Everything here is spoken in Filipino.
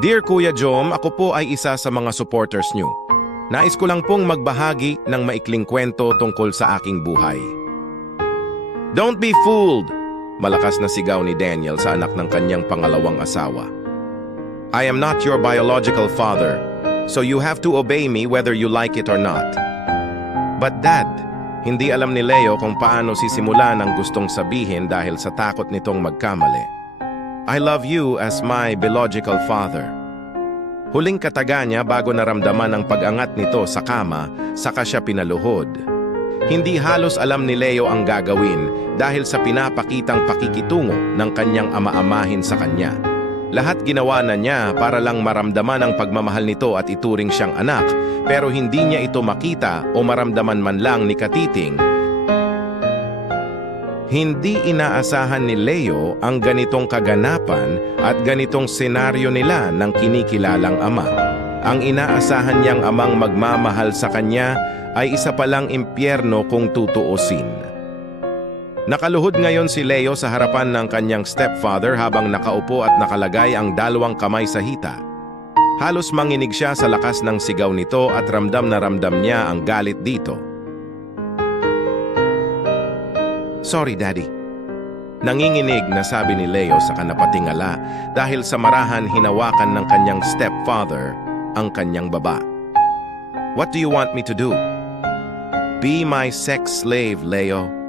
Dear Kuya Jom, ako po ay isa sa mga supporters nyo. Nais ko lang pong magbahagi ng maikling kwento tungkol sa aking buhay. Don't be fooled! Malakas na sigaw ni Daniel sa anak ng kanyang pangalawang asawa. I am not your biological father, so you have to obey me whether you like it or not. But Dad, hindi alam ni Leo kung paano sisimulan ang gustong sabihin dahil sa takot nitong magkamali. I love you as my biological father. Huling kataga niya bago naramdaman ang pag-angat nito sa kama, saka siya pinaluhod. Hindi halos alam ni Leo ang gagawin dahil sa pinapakitang pakikitungo ng kanyang ama-amahin sa kanya. Lahat ginawa na niya para lang maramdaman ang pagmamahal nito at ituring siyang anak, pero hindi niya ito makita o maramdaman man lang ni Katiting. Hindi inaasahan ni Leo ang ganitong kaganapan at ganitong senaryo nila ng kinikilalang ama. Ang inaasahan niyang amang magmamahal sa kanya ay isa palang impyerno kung tutuusin. Nakaluhod ngayon si Leo sa harapan ng kanyang stepfather habang nakaupo at nakalagay ang dalawang kamay sa hita. Halos manginig siya sa lakas ng sigaw nito at ramdam na ramdam niya ang galit dito. Sorry, Daddy. Nanginginig na sabi ni Leo sa kanapatingala dahil sa marahan hinawakan ng kanyang stepfather ang kanyang baba. What do you want me to do? Be my sex slave, Leo.